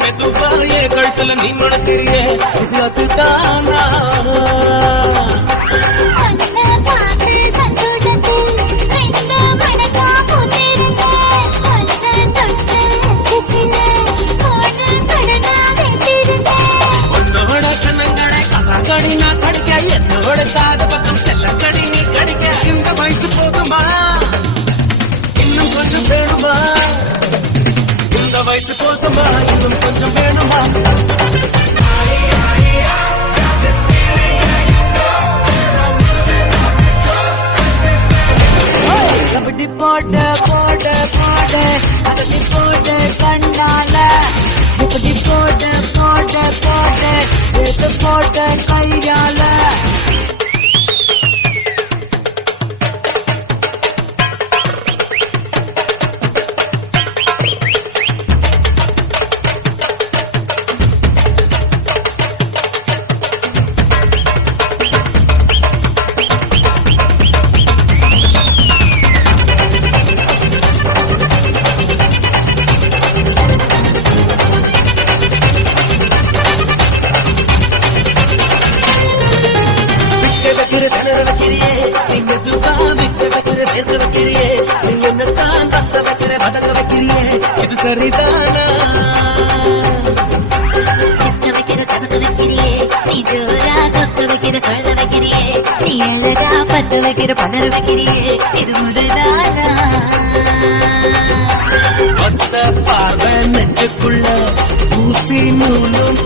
மெதுவாயே கழுத்துல நீ முடக்கிறியே இது அதுதானா உன்னோட கண்ணங்கடை கடி நான் கடிக்க என்னோட காது பக்கம் செல்ல கடி நீ கடிக்க இந்த வயசு போதுமா இன்னும் கொஞ்சம் வேணுமா இந்த வயசு போதுமா இன்னும் கொஞ்சம் வேணுமா கபடி போட்டு போட்டு போட்டு கபடி போட்டு கண்ணால இப்படி போட்டு போட்டு போட்டு எடுத்து போட்டு கையால இது சரிதானா சித்த வைக்கிற சமத்த வைக்கிறியே நீ ஜோரா சொத்து வைக்கிற சொல்ல வைக்கிறியே நீ அழகா பத்து வைக்கிற பணர் வைக்கிறியே இது முறைதானா பார்வை நெஞ்சுக்குள்ள ஊசி நூலும்